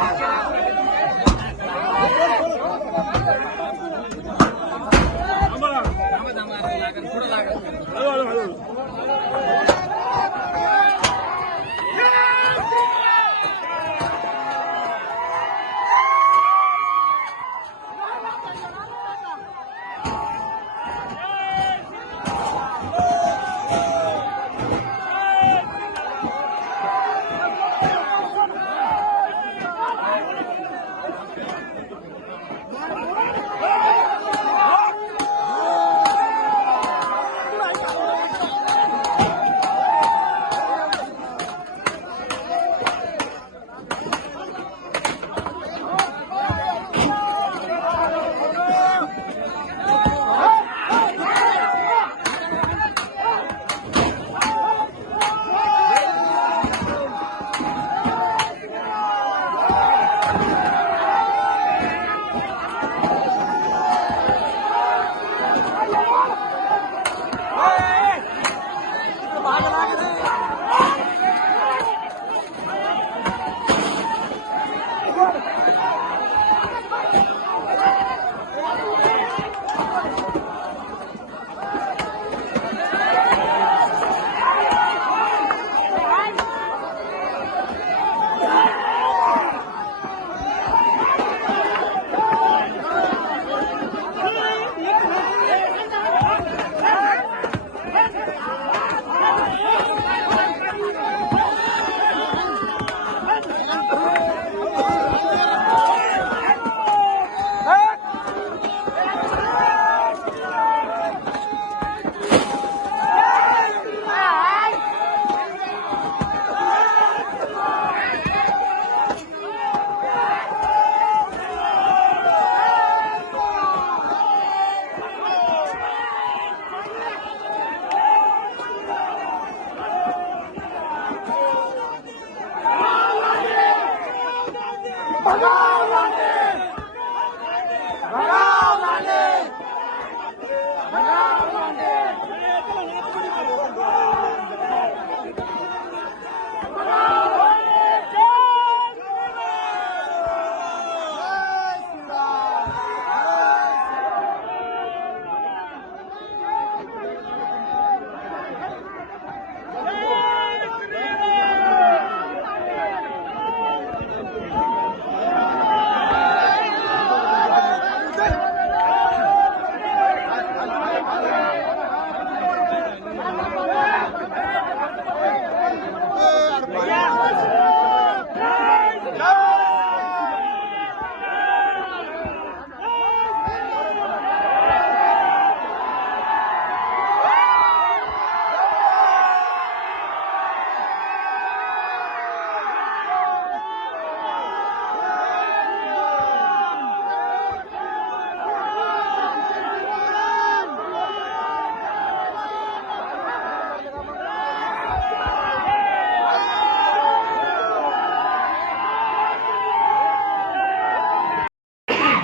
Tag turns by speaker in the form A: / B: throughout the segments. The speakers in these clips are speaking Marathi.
A: आपल्या थांबा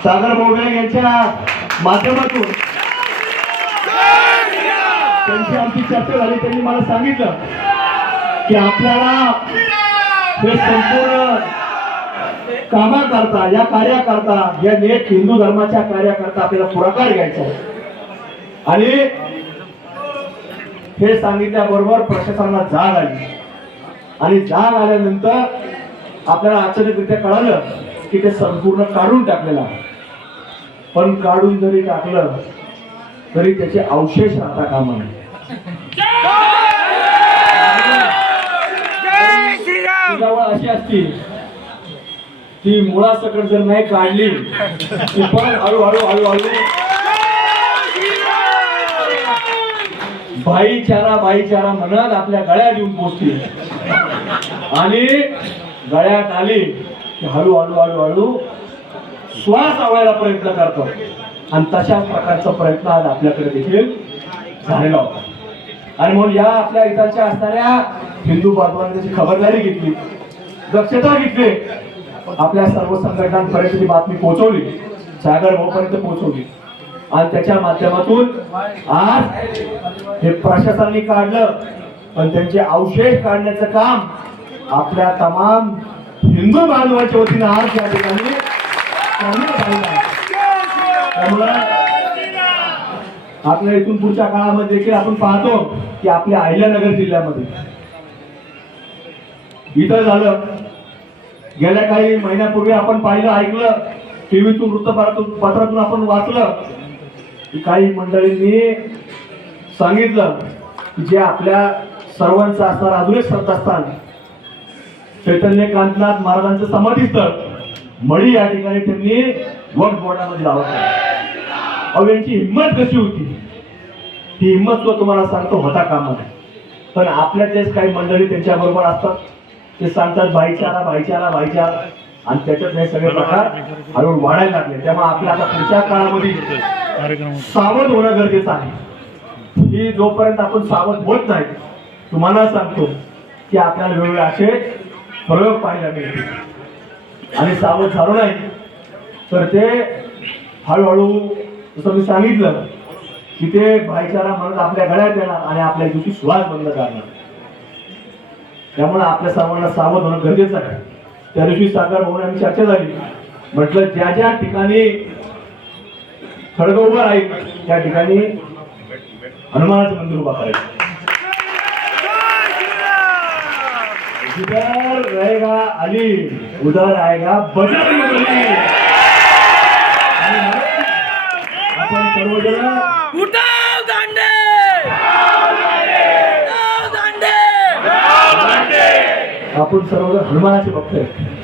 B: सागर मोगळे यांच्या माध्यमातून त्यांची आमची चर्चा झाली. त्यांनी मला सांगितलं की आपल्याला हे संपूर्ण कामाकरता या कार्याकरता या नेट हिंदू धर्माच्या कार्याकरता आपल्याला पुढाकार घ्यायचा आणि हे सांगितल्याबरोबर प्रशासनाला जाग आली. आणि जाग आल्यानंतर आपल्याला आश्चर्यरित्या कळालं की ते संपूर्ण काढून टाकलेलं आहे. पण काढून जरी टाकलं तरी त्याचे अवशेष राहता कामा नये जवळ अशी असती ती मुळासकट जर नाही काढली ती पण हळूहळू हळूहळू. भाईचारा भाईचारा म्हणत आपल्या गळ्यात येऊन पोचते. आणि गळ्यात आली की हळूहळू हळूहळू श्वास आवायला प्रयत्न करतो. आणि तशाच प्रकारचा प्रयत्न आज आपल्याकडे देखील झालेला होता. आणि म्हणून या आपल्या इतरच्या असणाऱ्या हिंदू बांधवांनी त्याची खबरदारी घेतली. दक्षता घेतली. आपल्या सर्व संघटनांपर्यंत ती बातमी पोहोचवली. सागर भाऊपर्यंत पोहोचवली. आणि त्याच्या माध्यमातून आज हे प्रशासनाने काढलं. पण त्यांचे अवशेष काढण्याचं काम आपल्या तमाम हिंदू बांधवांच्या वतीनं आज या ठिकाणी आपल्या इथून पुढच्या काळामध्ये देखील आपण पाहतो की आपल्या अहिल्यानगर जिल्ह्यामध्ये इथं झालं. गेल्या काही महिन्यापूर्वी आपण पाहिलं ऐकलं टीव्हीतून वृत्तपत्रातून पत्रातून आपण वाचलं की काही मंडळींनी सांगितलं की जे आपल्या सर्वांचं असणार अजून एक श्रद्धास्थान चैतन्य कांतनाथ महाराजांचं समाधीस्थळ. मळी या ठिकाणी त्यांनी वट बोर्डामध्ये लावत अहो यांची हिंमत कशी होती? ही हिंमत तो तुम्हाला सांगतो होता कामा नाही पण आपल्यातलेच काही मंडळी त्यांच्या बरोबर असतात. ते सांगतात भाईचारा भाईचारा भाईचारा. आणि त्याच्यात हे सगळे प्रकार हळूहळू वाढायला लागले. त्यामुळे आपल्या आता पुढच्या काळामध्ये सावध होणं गरजेचं आहे. ही जोपर्यंत आपण सावध होत नाही तुम्हाला सांगतो की आपल्याला वेगवेगळे असे प्रयोग पाहायला मिळतील. आणि सावध झालो नाही. तर ते हळूहळू जसं मी सांगितलं की ते भाईचारा म्हणून आपल्या गळ्यात येणार आणि आपल्या दिवशी श्वास बंद करणार. त्यामुळे आपल्या सर्वांना सावध होणं गरजेचं आहे. त्या दिवशी सागर भाऊन आम्ही चर्चा झाली. म्हटलं ज्या ज्या ठिकाणी खडग उभं राहील त्या ठिकाणी हनुमानाचं मंदिर उभा करायचं. जिधर रहेगा अली उधर आएगा बजरंग आपण सर्वजण
A: उठाव दांडे!
B: आपण सर्वजण हनुमानाचे भक्त आहेत.